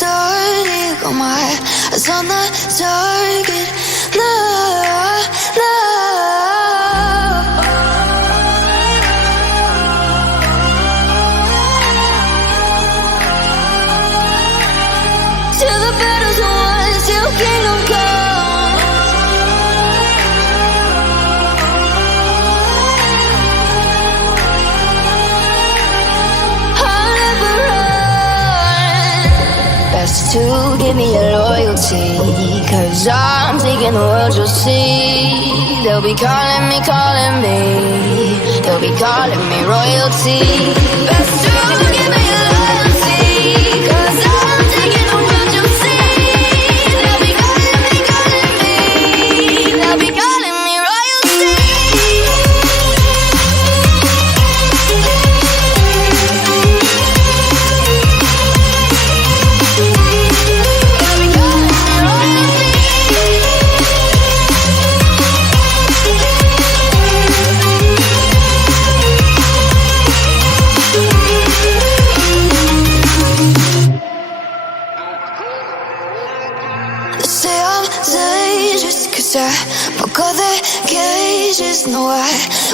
started. Got my eyes on the target. No, no. Till the battle's won, till kingdom come. I'll never run. Best to give me your loyalty, 'cause I'm taking the world, you'll see. They'll be calling me, they'll be calling me royalty. Best to give me your loyalty, 'cause I'm taking the world, you'll see. They'll be calling me, they'll be calling me royalty. Say I'm dangerous, 'cause I broke all the cages. No, I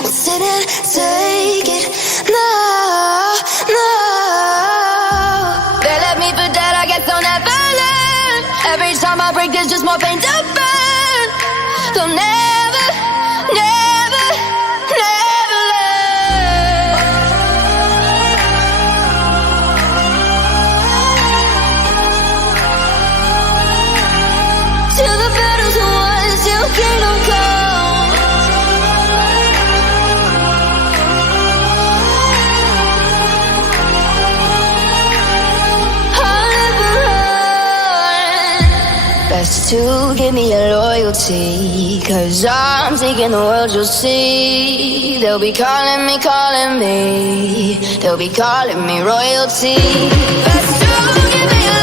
won't sit and take it. No, no. They left me for dead, I guess I'll never learn. Every time I break, there's just more pain to burn. They'll never, never, never learn. Till the battle's won, till kingdom come. I'll never run. Best to give me your loyalty, 'cause I'm taking the world, you'll see. They'll be calling me, they'll be calling me royalty. Best to give me your